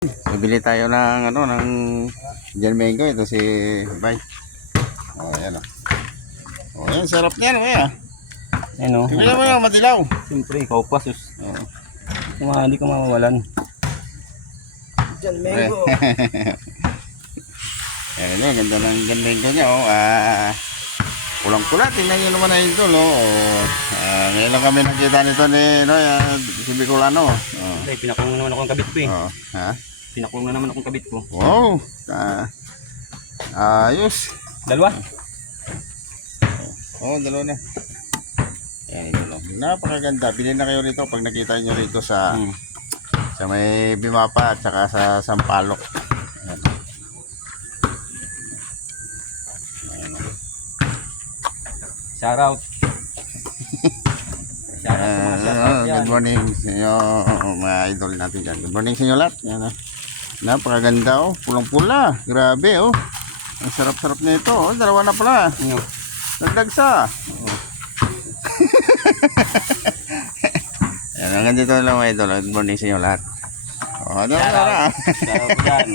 Bibili tayo ng ano ng Indian mango. Ito si Bay. Oh, ayan oh. Oh, ayan, sarap niyan, oh. Ano? Bibili mo yung madilaw. Siyempre, ikaw pa, sus. Oh. Hindi ko mawawalan. Diyan, mango. Ayan, ayan, ganda ng Indian mango niya, oh. Pulang-pula, tingnan nyo naman na ito, no? Oh. Ngayon lang kami nakita nito ni, no, si Bicolano. Oh. Okay, pinakulong na naman ako ng kabit ko eh. Oh. Ha? Pinakulong na naman akong kabit ko. Wow. Ayos. Dalawa? Oh, dalawa na. Ayan, ito lang. Napakaganda. Bilhin na kayo rito pag nakita nyo rito sa sa may Bimapa at saka sa Sampaloc. Ayan. Ayan. Shout out. Shout out sa mga shout out yan. Good morning sa inyo, mga idol natin dyan. Good morning sa inyo lahat. Ayan, napakaganda, oh. Pulang-pula. Grabe, oh. Ang sarap-sarap na ito. Oh, dalawa na pala. Ano? Nagdagsa. Oh. Ayan, hanggang dito lang mga idol. Good morning sa inyo lahat. Oh, ano na. Shout out dyan.